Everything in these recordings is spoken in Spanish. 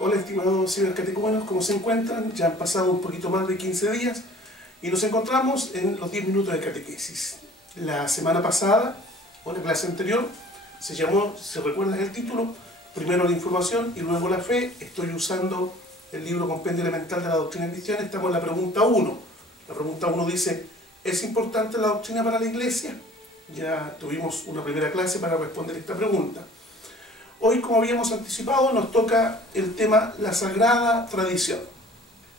Hola estimados cibercatecumenos, ¿cómo se encuentran? Ya han pasado un poquito más de 15 días y nos encontramos en los 10 minutos de catequesis. La semana pasada, o la clase anterior, se llamó, si recuerdas el título, primero la información y luego la fe. Estoy usando el libro Compendio Elemental de la Doctrina Cristiana, estamos en la pregunta 1. La pregunta 1 dice, ¿es importante la doctrina para la Iglesia? Ya tuvimos una primera clase para responder esta pregunta. Hoy, como habíamos anticipado, nos toca el tema la Sagrada Tradición.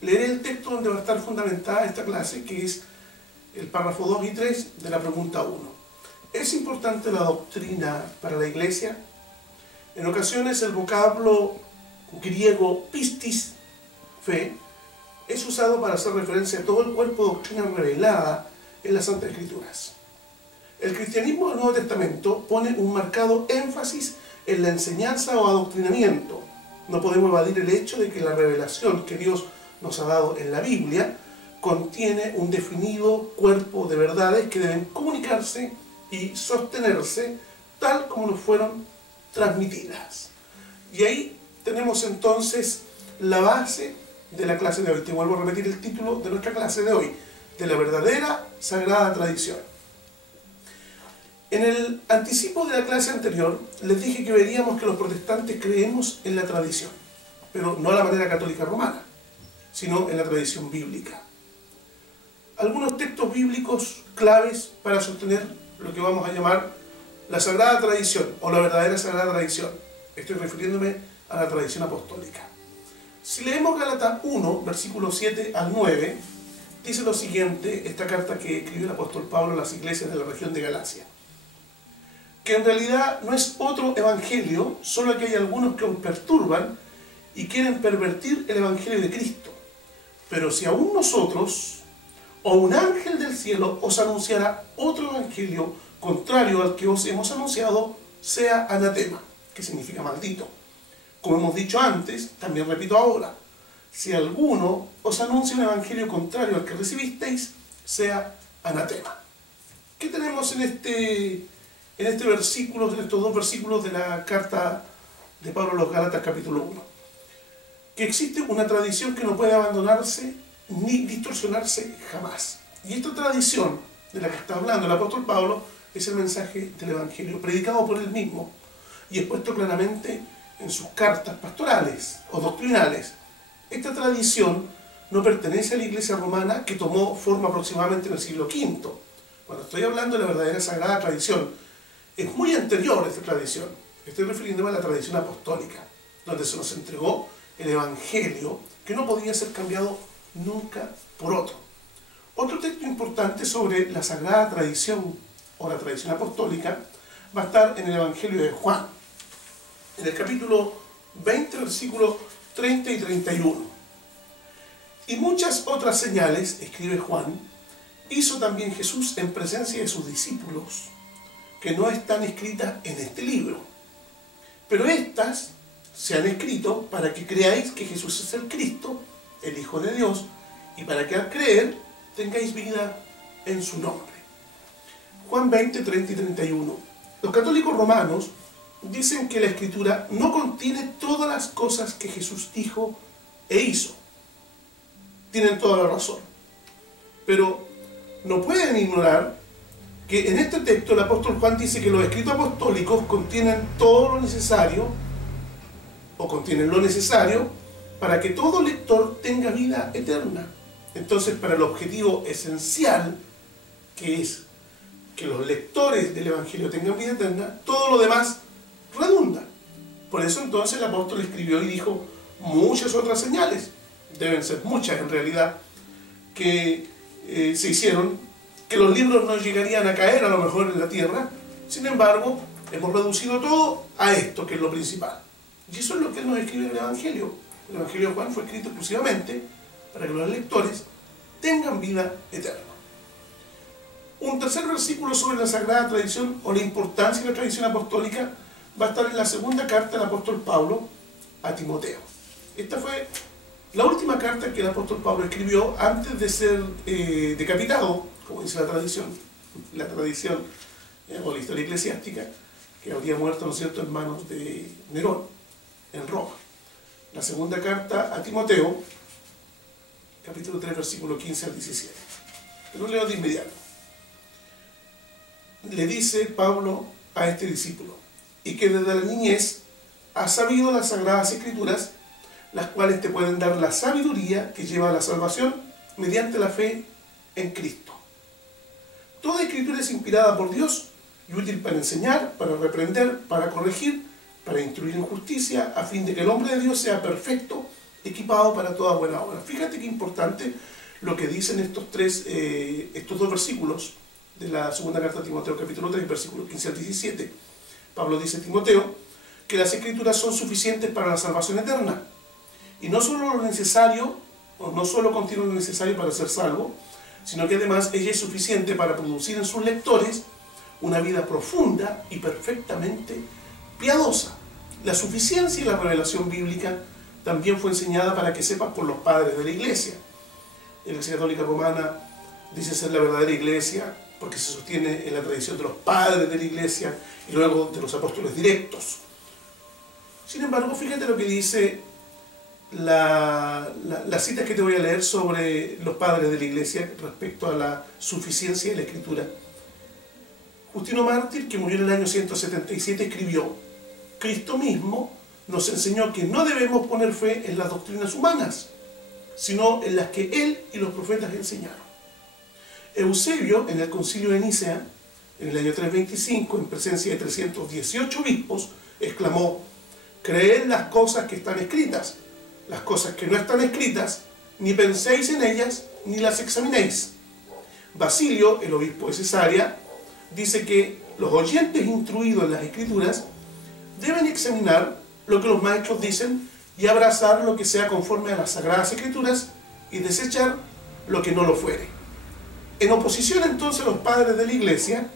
Leeré el texto donde va a estar fundamentada esta clase, que es el párrafo 2 y 3 de la pregunta 1. ¿Es importante la doctrina para la Iglesia? En ocasiones el vocablo griego pistis, fe, es usado para hacer referencia a todo el cuerpo de doctrina revelada en las Santas Escrituras. El cristianismo del Nuevo Testamento pone un marcado énfasis en la enseñanza o adoctrinamiento. No podemos evadir el hecho de que la revelación que Dios nos ha dado en la Biblia contiene un definido cuerpo de verdades que deben comunicarse y sostenerse tal como nos fueron transmitidas. Y ahí tenemos entonces la base de la clase de hoy. Te vuelvo a repetir el título de nuestra clase de hoy, de la verdadera Sagrada Tradición. En el anticipo de la clase anterior les dije que veríamos que los protestantes creemos en la tradición, pero no a la manera católica romana, sino en la tradición bíblica. Algunos textos bíblicos claves para sostener lo que vamos a llamar la Sagrada Tradición o la verdadera Sagrada Tradición. Estoy refiriéndome a la tradición apostólica. Si leemos Gálatas 1, versículos 7 al 9, dice lo siguiente, esta carta que escribió el apóstol Pablo a las iglesias de la región de Galacia, que en realidad no es otro evangelio, solo que hay algunos que os perturban y quieren pervertir el evangelio de Cristo. Pero si aún nosotros o un ángel del cielo os anunciara otro evangelio contrario al que os hemos anunciado, sea anatema, que significa maldito. Como hemos dicho antes, también repito ahora, si alguno os anuncia un evangelio contrario al que recibisteis, sea anatema. ¿Qué tenemos en este versículo, en estos dos versículos de la carta de Pablo a los Gálatas capítulo 1? Que existe una tradición que no puede abandonarse ni distorsionarse jamás. Y esta tradición de la que está hablando el apóstol Pablo es el mensaje del Evangelio, predicado por él mismo y expuesto claramente en sus cartas pastorales o doctrinales. Esta tradición no pertenece a la Iglesia romana, que tomó forma aproximadamente en el siglo V. Cuando estoy hablando de la verdadera Sagrada Tradición, es muy anterior a esta tradición. Estoy refiriéndome a la tradición apostólica, donde se nos entregó el Evangelio, que no podía ser cambiado nunca por otro. Otro texto importante sobre la Sagrada Tradición o la tradición apostólica va a estar en el Evangelio de Juan, en el capítulo 20, versículos 30 y 31. Y muchas otras señales, escribe Juan, hizo también Jesús en presencia de sus discípulos, que no están escritas en este libro. Pero estas se han escrito para que creáis que Jesús es el Cristo, el Hijo de Dios, y para que al creer tengáis vida en su nombre. Juan 20, 30 y 31. Los católicos romanos dicen que la Escritura no contiene todas las cosas que Jesús dijo e hizo. Tienen toda la razón. Pero no pueden ignorar que en este texto el apóstol Juan dice que los escritos apostólicos contienen todo lo necesario, o contienen lo necesario, para que todo lector tenga vida eterna. Entonces, para el objetivo esencial, que es que los lectores del Evangelio tengan vida eterna, todo lo demás redunda. Por eso entonces el apóstol escribió y dijo muchas otras señales, deben ser muchas en realidad, que se hicieron, que los libros no llegarían a caer a lo mejor en la tierra. Sin embargo, hemos reducido todo a esto, que es lo principal. Y eso es lo que nos escribe el Evangelio. El Evangelio de Juan fue escrito exclusivamente para que los lectores tengan vida eterna. Un tercer versículo sobre la Sagrada Tradición o la importancia de la tradición apostólica va a estar en la segunda carta del apóstol Pablo a Timoteo. Esta fue la última carta que el apóstol Pablo escribió antes de ser decapitado, como dice la tradición o la historia eclesiástica, que habría muerto, ¿no es cierto?, en manos de Nerón, en Roma. la segunda carta a Timoteo, capítulo 3, versículo 15 al 17. Te lo leo de inmediato. Le dice Pablo a este discípulo: y que desde la niñez has sabido las sagradas escrituras, las cuales te pueden dar la sabiduría que lleva a la salvación mediante la fe en Cristo. Toda escritura es inspirada por Dios y útil para enseñar, para reprender, para corregir, para instruir en justicia, a fin de que el hombre de Dios sea perfecto, equipado para toda buena obra. Fíjate qué importante lo que dicen estos dos versículos de la segunda carta a Timoteo, capítulo 3, versículos 15 al 17. Pablo dice a Timoteo que las escrituras son suficientes para la salvación eterna, y no solo lo necesario, o no solo contienen lo necesario para ser salvo, sino que además ella es suficiente para producir en sus lectores una vida profunda y perfectamente piadosa. La suficiencia y la revelación bíblica también fue enseñada para que sepas por los padres de la Iglesia. La Iglesia Católica Romana dice ser la verdadera Iglesia porque se sostiene en la tradición de los padres de la Iglesia y luego de los apóstoles directos. Sin embargo, fíjate lo que dice la cita que te voy a leer sobre los padres de la Iglesia respecto a la suficiencia de la Escritura. Justino Mártir, que murió en el año 177, escribió: Cristo mismo nos enseñó que no debemos poner fe en las doctrinas humanas, sino en las que Él y los profetas enseñaron. Eusebio, en el concilio de Nicea, en el año 325, en presencia de 318 obispos, exclamó: creed las cosas que están escritas, las cosas que no están escritas, ni penséis en ellas, ni las examinéis. Basilio, el obispo de Cesarea, dice que los oyentes instruidos en las Escrituras deben examinar lo que los maestros dicen y abrazar lo que sea conforme a las Sagradas Escrituras y desechar lo que no lo fuere. En oposición entonces los padres de la Iglesia,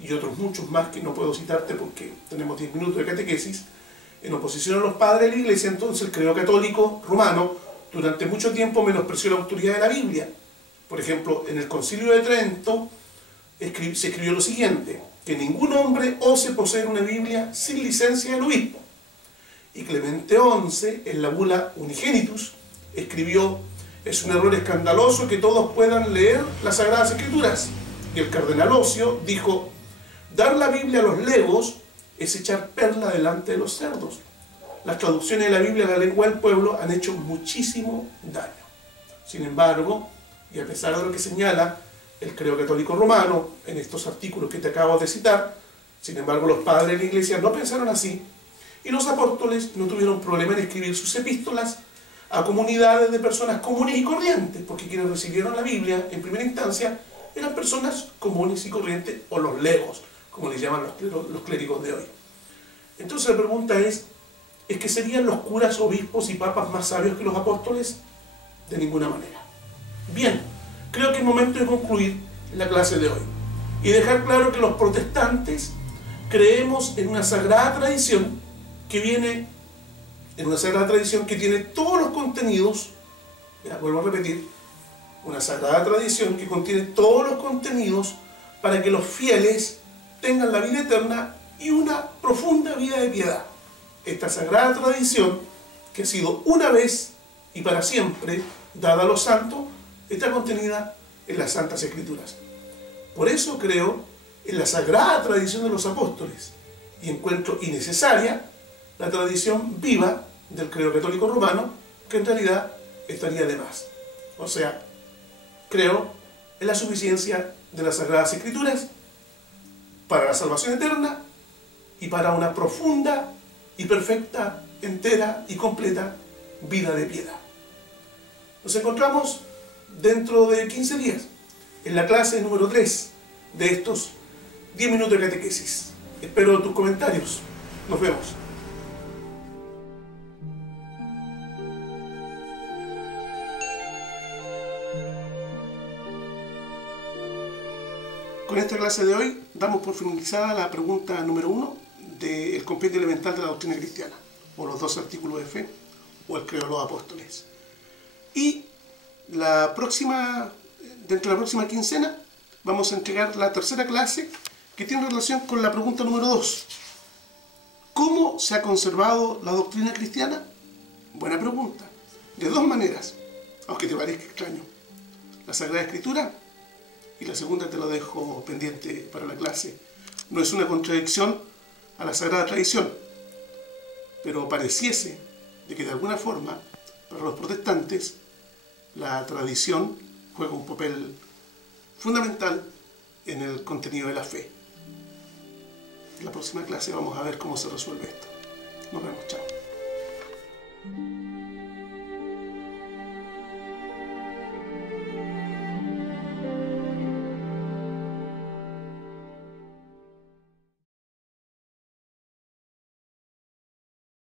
y otros muchos más que no puedo citarte porque tenemos 10 minutos de catequesis, en oposición a los padres de la Iglesia, entonces el credo católico romano durante mucho tiempo menospreció la autoridad de la Biblia. Por ejemplo, en el Concilio de Trento se escribió lo siguiente: que ningún hombre ose poseer una Biblia sin licencia del obispo. Y Clemente XI, en la bula Unigenitus, escribió: es un error escandaloso que todos puedan leer las Sagradas Escrituras. Y el cardenal Ocio dijo: dar la Biblia a los legos es echar perla delante de los cerdos. Las traducciones de la Biblia a la lengua del pueblo han hecho muchísimo daño. Sin embargo, y a pesar de lo que señala el credo católico romano en estos artículos que te acabo de citar, sin embargo los padres de la Iglesia no pensaron así, y los apóstoles no tuvieron problema en escribir sus epístolas a comunidades de personas comunes y corrientes, porque quienes recibieron la Biblia en primera instancia eran personas comunes y corrientes, o los legos, como les llaman los clérigos de hoy. Entonces la pregunta es que ¿serían los curas, obispos y papas más sabios que los apóstoles? De ninguna manera. Bien, creo que es momento de concluir la clase de hoy y dejar claro que los protestantes creemos en una sagrada tradición que viene, en una sagrada tradición que tiene todos los contenidos, ya vuelvo a repetir, una sagrada tradición que contiene todos los contenidos para que los fieles tengan la vida eterna y una profunda vida de piedad. Esta sagrada tradición, que ha sido una vez y para siempre dada a los santos, está contenida en las Santas Escrituras. Por eso creo en la sagrada tradición de los apóstoles y encuentro innecesaria la tradición viva del credo católico romano, que en realidad estaría de más. O sea, creo en la suficiencia de las Sagradas Escrituras para la salvación eterna y para una profunda y perfecta, entera y completa vida de piedad. Nos encontramos dentro de 15 días en la clase número 3 de estos 10 minutos de catequesis. Espero tus comentarios. Nos vemos. Con esta clase de hoy damos por finalizada la pregunta número 1 del compendio elemental de la doctrina cristiana, o los 12 artículos de fe, o el credo de los apóstoles. Y dentro de la próxima quincena vamos a entregar la tercera clase, que tiene relación con la pregunta número 2. ¿Cómo se ha conservado la doctrina cristiana? Buena pregunta. De dos maneras, aunque te parezca extraño. La Sagrada Escritura, y la segunda te lo dejo pendiente para la clase, no es una contradicción a la Sagrada Tradición, pero pareciese de que de alguna forma, para los protestantes, la tradición juega un papel fundamental en el contenido de la fe. En la próxima clase vamos a ver cómo se resuelve esto. Nos vemos, chao.